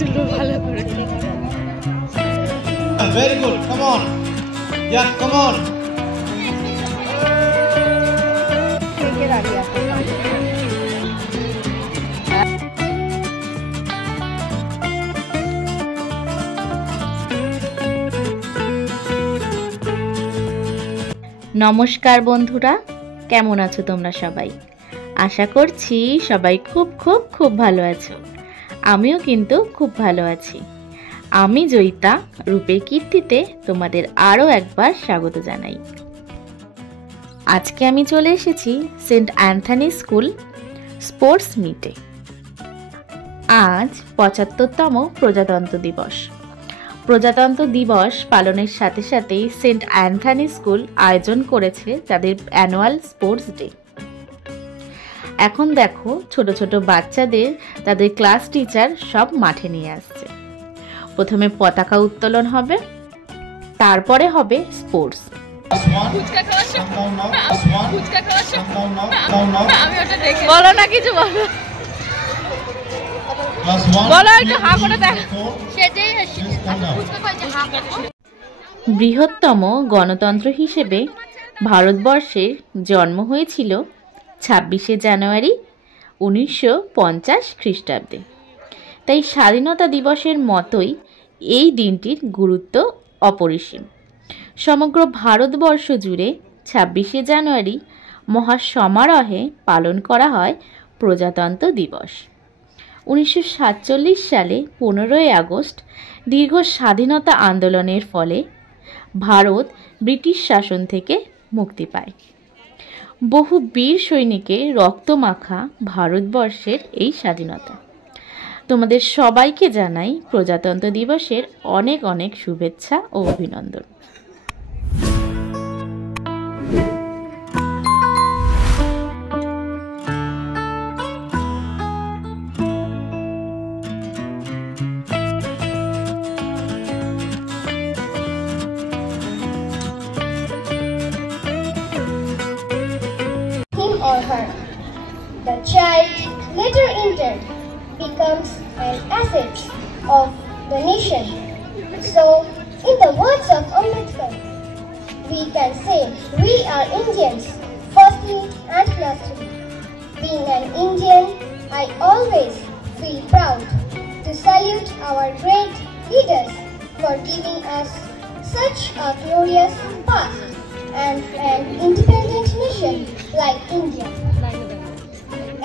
তুলো ভালো করে। Very good. Come on. Yeah, come on. নমস্কার বন্ধুরা, কেমন আছো তোমরা সবাই? আশা করছি সবাই খুব খুব খুব ভালো আছো। আমিও কিন্তু খুব ভালো আছি। আমি জয়িতা, রূপের কীর্তিতে তোমাদের আরও একবার স্বাগত জানাই। আজকে আমি চলে এসেছি সেন্ট অ্যান্থনি স্কুল স্পোর্টস মিটে। আজ ৭৫তম প্রজাতন্ত্র দিবস। প্রজাতন্ত্র দিবস পালনের সাথে সাথেই সেন্ট অ্যান্থনি স্কুল আয়োজন করেছে তাদের অ্যানুয়াল স্পোর্টস ডে। এখন দেখো ছোট ছোট বাচ্চাদের তাদের ক্লাস টিচার সব মাঠে নিয়ে আসছে। প্রথমে পতাকা উত্তোলন হবে, তারপরে হবে স্পোর্টস। বলো না কিছু, বলো বলো একটু হা করে দেখ। বৃহত্তম গণতন্ত্র হিসেবে ভারতবর্ষের জন্ম হয়েছিল ২৬শে জানুয়ারি ১৯৫০ খ্রিস্টাব্দে। তাই স্বাধীনতা দিবসের মতোই এই দিনটির গুরুত্ব অপরিসীম। সমগ্র ভারতবর্ষ জুড়ে ২৬শে জানুয়ারি মহাসমারোহে পালন করা হয় প্রজাতন্ত্র দিবস। ১৯৪৭ সালে ১৫ই আগস্ট দীর্ঘ স্বাধীনতা আন্দোলনের ফলে ভারত ব্রিটিশ শাসন থেকে মুক্তি পায়। বহু বীর সৈনিকের রক্তমাখা ভারতবর্ষের এই স্বাধীনতা। তোমাদের সবাইকে জানাই প্রজাতন্ত্র দিবসের অনেক অনেক শুভেচ্ছা ও অভিনন্দন। Or her. The child, later entered, becomes an asset of the nation. So, in the words of Ambedkar, we can say we are Indians, firstly and lastly. Being an Indian, I always feel proud to salute our great leaders for giving us such a glorious past and an independent nation like India.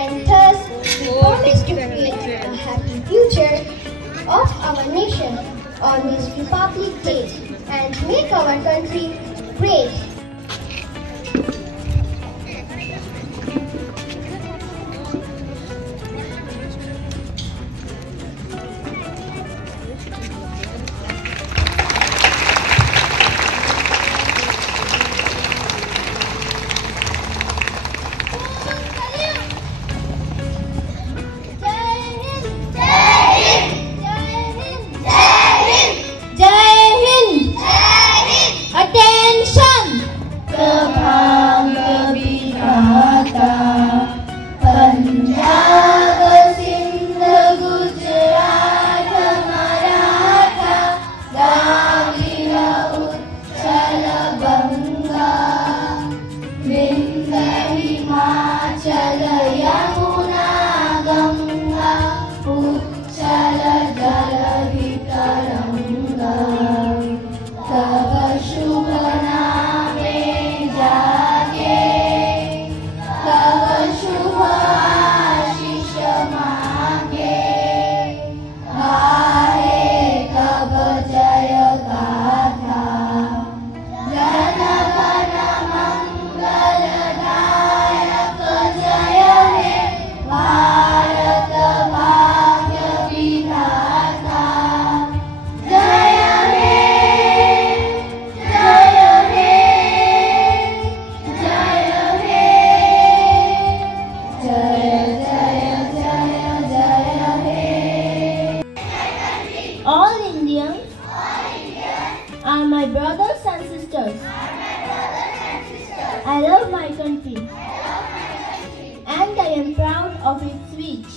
And thus, we promise to create a happy future of our nation on this Republic Day and make our country great. I love my country and I am proud of its speech.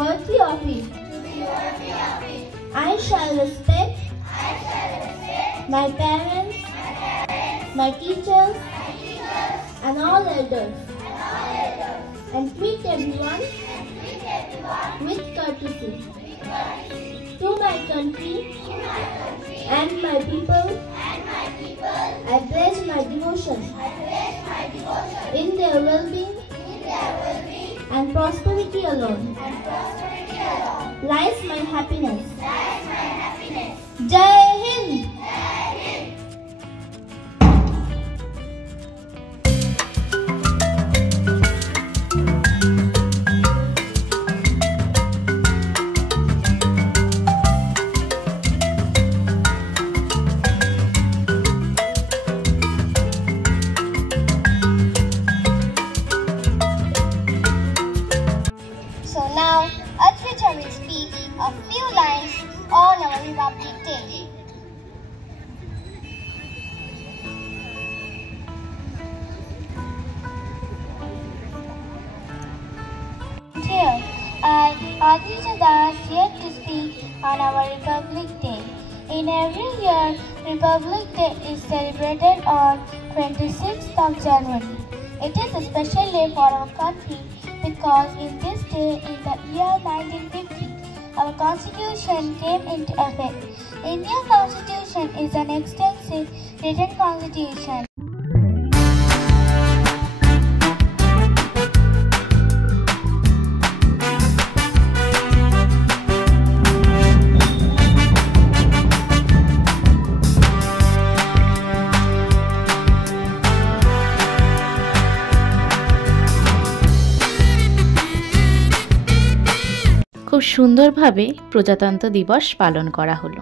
worthy of it. I shall respect my parents, my teachers, and all elders, and treat everyone with courtesy. To my country and my people, I pledge my devotion in their well-being and prosperity alone. Lies my happiness. Jai Hind! So now, Advita will speak a few lines on our Republic Day. Here, I, Advita Das, here to speak on our Republic Day. In every year, Republic Day is celebrated on 26th of January. It is a special day for our country because in this day, in the year 1950, our constitution came into effect. Indian constitution is an extensive written constitution. খুব সুন্দরভাবে প্রজাতন্ত্র দিবস পালন করা হলো।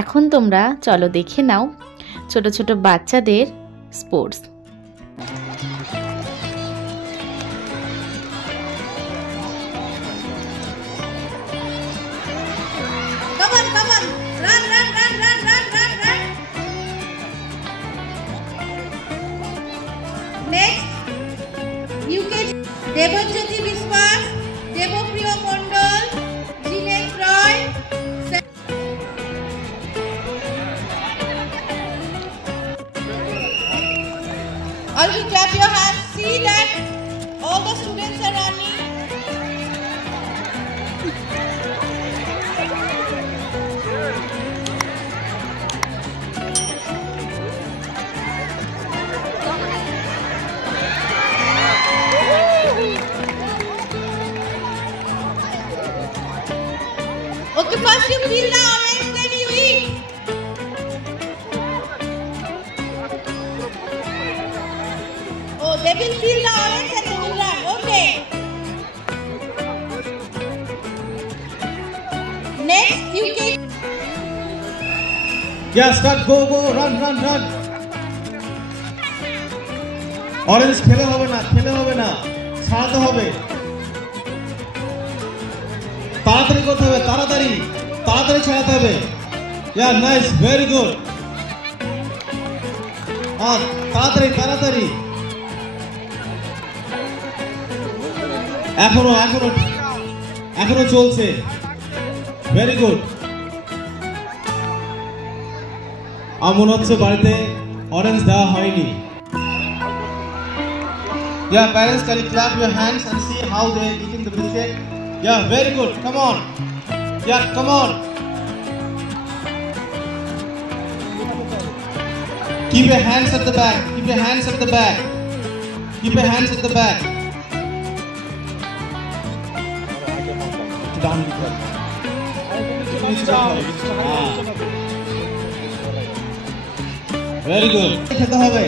এখন তোমরা চলো দেখে নাও ছোট ছোট বাচ্চাদের sports. Come on, run. Next, UKG Debojyoti Biswas, Debopriyo Mondol, Jinesh Roy. All you clap your hands. See that all the students are running. Okay, first you peel the orange, then you eat. Oh, they will peel the orange and they will run. Okay. Next, you can. Yeah, start, go, run. Orange খেলে হবে না, ছাড়াতে হবে। তাড়াতাড়ি করতে হবে, তাড়াতাড়ি ছাড়াতে হবে। Yeah, nice, very good. তাড়াতাড়ি। এখনো চলছে। Very good. আমার মনে হচ্ছে বাড়িতে অরেঞ্জ দেওয়া হয়নি। Yeah, parents, can you clap your hands and see how they are eating the biscuit? Yeah, very good. Come on. Yeah, come on. Keep your hands at the back. Keep your hands at the back. Very good. খেতে হবে।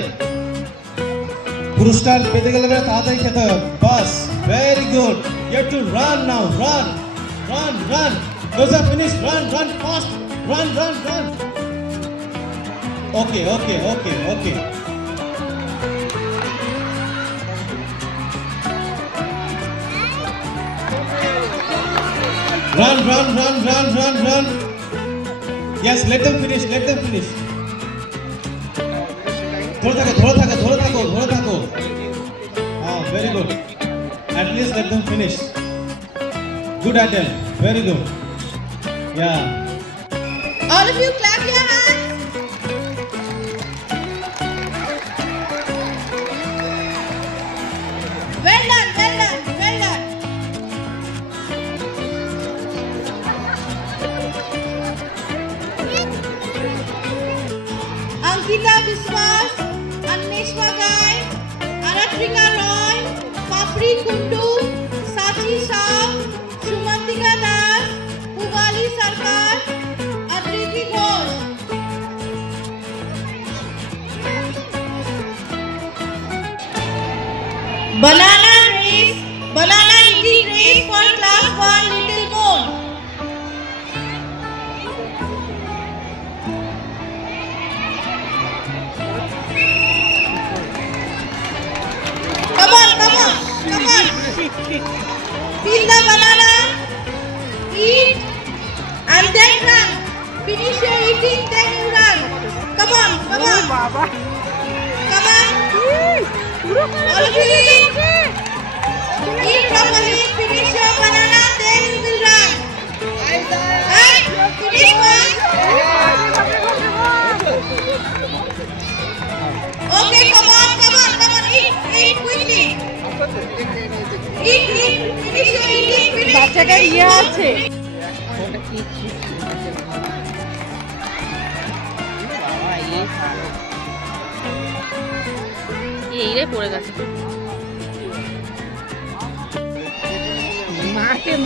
পুরস্কার পেতে গেলে তাড়াতাড়ি খেতে হবে। বাস, very good. You have to run now. Run. Those are finished. Run fast. Run. Okay. Run. Yes, let them finish. ধরে থাকো। Very good. At least let them finish. Good attempt. Very good. Yeah. All of you clap your hands. Well done, well done, well done. Ankita Biswas, Anneshwa Gai, Aratrika Roy, Papri Kundu, Sachi Shah, Sumantika Das, Pugali Sarkar, Adriti Ghosh. Banana eating race for class 1 Little Moon. Come on. Peel the banana, eat, and then run. Finish your eating, then you run. Come on. All of you eat properly, finish your banana, then you will run. Right? Finish first. Okay, come on, eat quickly. Eat, finish your eating, finish. বাচ্চাটার ইয়ে আছে এইরে পড়ে গেছে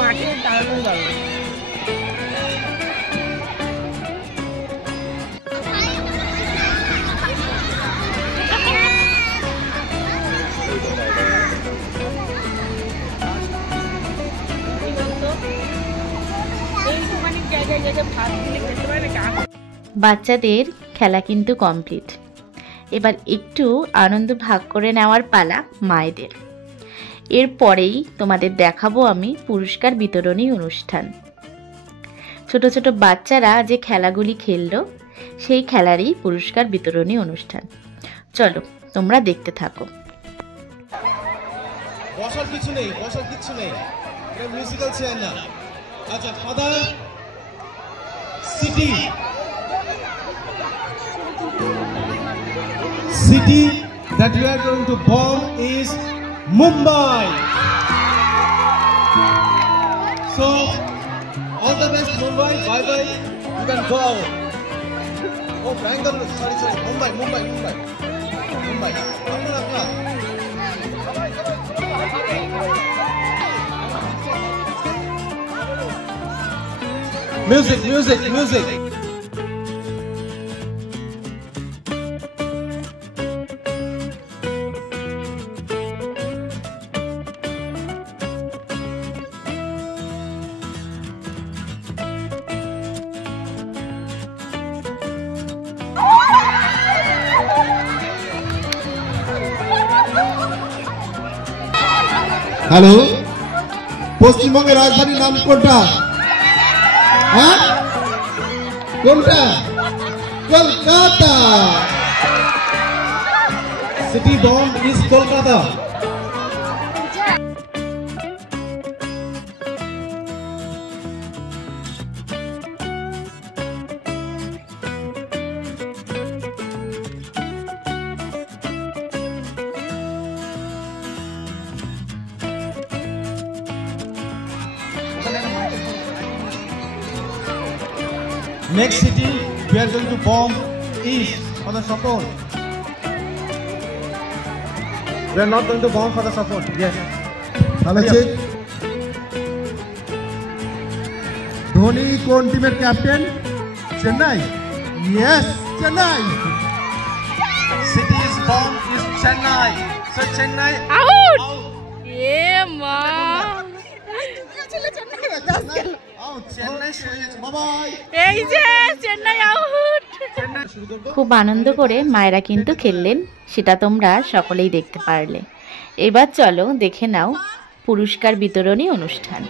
মাঠে দাঁড়ানো যাবে বাচ্চাদের খেলা কিন্তু কমপ্লিট। এবার একটু আনন্দ ভাগ করে নেওয়ার পালা মায়েদের। এরপরেই তোমাদের দেখাবো আমি পুরস্কার বিতরণী অনুষ্ঠান। ছোট ছোট বাচ্চারা যে খেলাগুলি খেললো সেই খেলারই পুরস্কার বিতরণী অনুষ্ঠান। চলো তোমরা দেখতে থাকো। বসার কিছু নেই, এটা মিউজিক্যাল চেয়ার না। আচ্ছা, father city that we are going to bomb is Mumbai. So all the best Mumbai. Bye bye. You can go out. Oh, Bangalore. Sorry. Mumbai. Apna. Music. Hello, পশ্চিমবঙ্গের রাজধানীর নাম কোনটা? হ্যাঁ, কোনটা? Kolkata. City bomb is Kolkata. Next city we are going to bomb is for the support. We are not going to bomb for the support. Yes. তাহলে ধোনি কোন টিমের captain? Chennai. Yes, Chennai. City's bomb is Chennai. So Chennai out এ মা Chennai bye. এই যে চেন্নাই আউট। খুব আনন্দ করে মায়েরা কিন্তু খেললেন, সেটা তোমরা সকলেই দেখতে পারলে। এবার চলো দেখে নাও পুরস্কার বিতরণী অনুষ্ঠান।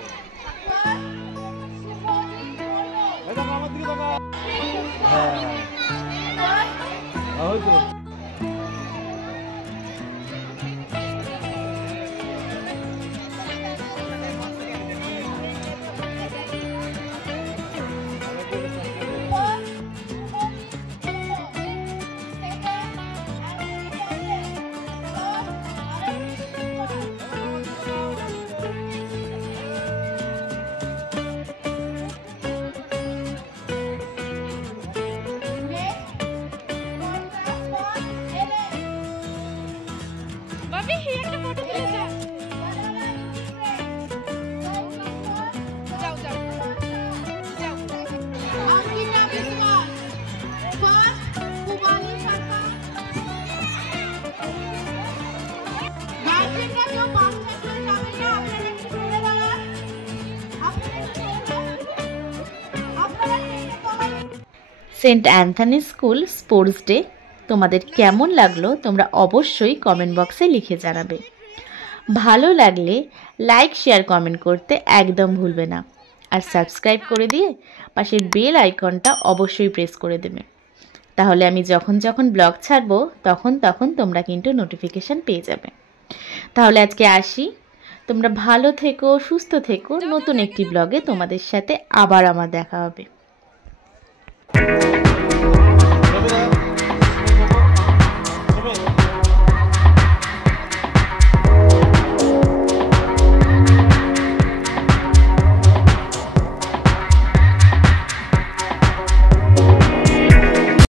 Saint Anthony school sports day তোমাদের কেমন লাগলো তোমরা অবশ্যই কমেন্ট বক্সে লিখে জানাবে। ভালো লাগলে লাইক শেয়ার কমেন্ট করতে একদম ভুলবে না, আর সাবস্ক্রাইব করে দিয়ে পাশের বেল আইকনটা অবশ্যই প্রেস করে দেবে, তাহলে আমি যখন যখন ব্লগ ছাড়বো তখন তোমরা কিন্তু নোটিফিকেশান পেয়ে যাবে। তাহলে আজকে আসি, তোমরা ভালো থেকো, সুস্থ থেকো। নতুন একটি ব্লগে তোমাদের সাথে আবার আমার দেখা হবে।